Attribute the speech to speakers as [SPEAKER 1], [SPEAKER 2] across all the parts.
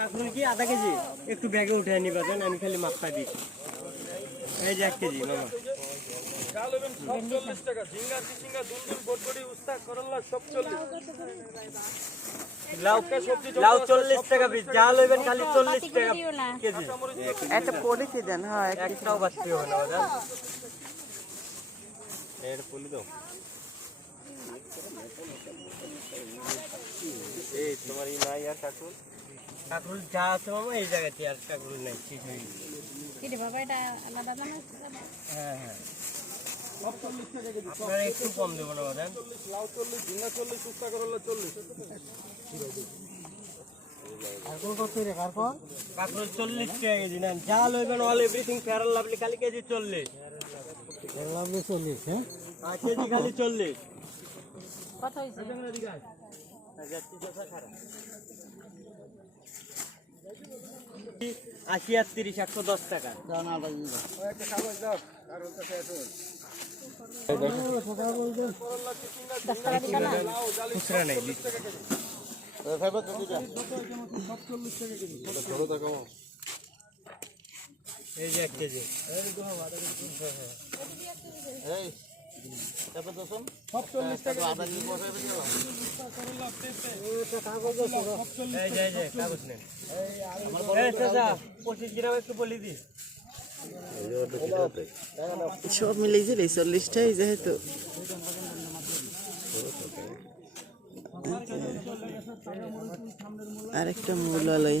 [SPEAKER 1] কাকুর কি আধা কেজি? একটু ব্যাগে উঠে নিবা দেন আমি খালি মাপটা দিই। এই যে এক কেজি মামা। লাউ চল্লিশ টাকা পিস যা লইবেন খালি চল্লিশ টাকা কেজি।
[SPEAKER 2] একটা পলিথি দেন? হ্যাঁ
[SPEAKER 1] একটাও বাঁচতে হবে না বাজার এর পুলি দাও। এই তোমার এই নাই আর কাকুল কাকুল যা আছে মামা এই জায়গাতে আর কাকুল নাই ঠিক হয়ে গেছে।
[SPEAKER 3] বাবা এটা আলাদা দাম আছে
[SPEAKER 1] হ্যাঁ হ্যাঁ। আপনারা একটু কম দেবো না বাজার
[SPEAKER 4] লাউ চল্লিশ ঝিঙ্গা চল্লিশ উস্তা করল্লা চল্লিশ
[SPEAKER 1] কাকুল চল্লিশ টাকা কেজি নেন। যা লইবেন অল এভরিথিং ফেয়ার লাভলি খালি কেজি চল্লিশ।
[SPEAKER 5] চল্লিশ হ্যাঁ?
[SPEAKER 1] আর কেজি খালি চল্লিশ।
[SPEAKER 3] কত হয়েছে
[SPEAKER 1] আশি আর তিরিশ একশো দশ টাকা। এই যে এক কেজি। এই যে কাগজ নেন। এই পঁচিশ গ্রাম একটু বলি দিস।
[SPEAKER 2] সব মিলেছিল এই চল্লিশটাই যেহেতু। আরেকটা মূলালয়।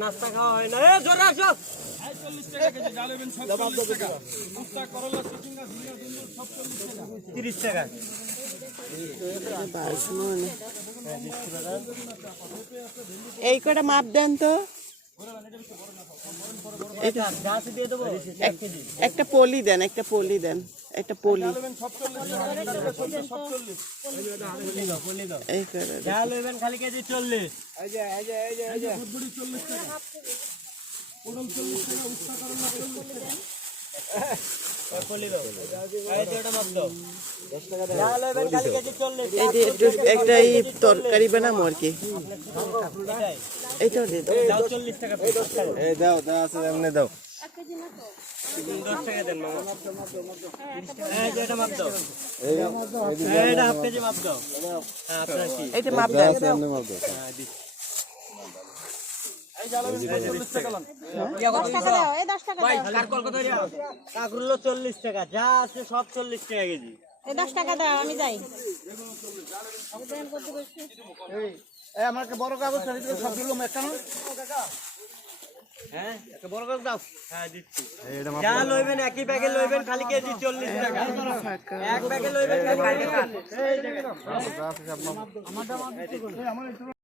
[SPEAKER 1] নাস্তা খাওয়া হয় না এ জোরে আসো। তিরিশ টাকা।
[SPEAKER 2] এই কটা মাপ দেন তো। একটা পলি দেন একটা পলি দেন। একটা পলি। এই
[SPEAKER 1] এটা
[SPEAKER 2] তরকারি বানাবো আর কি। এইটাও দিয়ে দাও।
[SPEAKER 1] চল্লিশ টাকা।
[SPEAKER 5] দাও দাও আছে দাও।
[SPEAKER 1] দশ টাকা দেন মামা এই যে এটা মাপ দাও। এটা হাফ কেজি মাপ দাও হ্যাঁ আপনার কি
[SPEAKER 2] এইটা মাপ দেন
[SPEAKER 5] এমনি মাপ দাও।
[SPEAKER 1] হ্যাঁ দিচ্ছি
[SPEAKER 4] চল্লিশ টাকা
[SPEAKER 1] যা আছে সব চল্লিশ টাকা কেজি
[SPEAKER 3] এই দশ টাকা দাও আমি যাই
[SPEAKER 4] একটা বড় কাগজ চালিয়ে দিলে দিলাম একটা না
[SPEAKER 1] হ্যাঁ হ্যাঁ দিচ্ছি। যা লইবেন একই ব্যাগে লইবেন খালি কেজি চল্লিশ টাকা। এক ব্যাগে লইবেন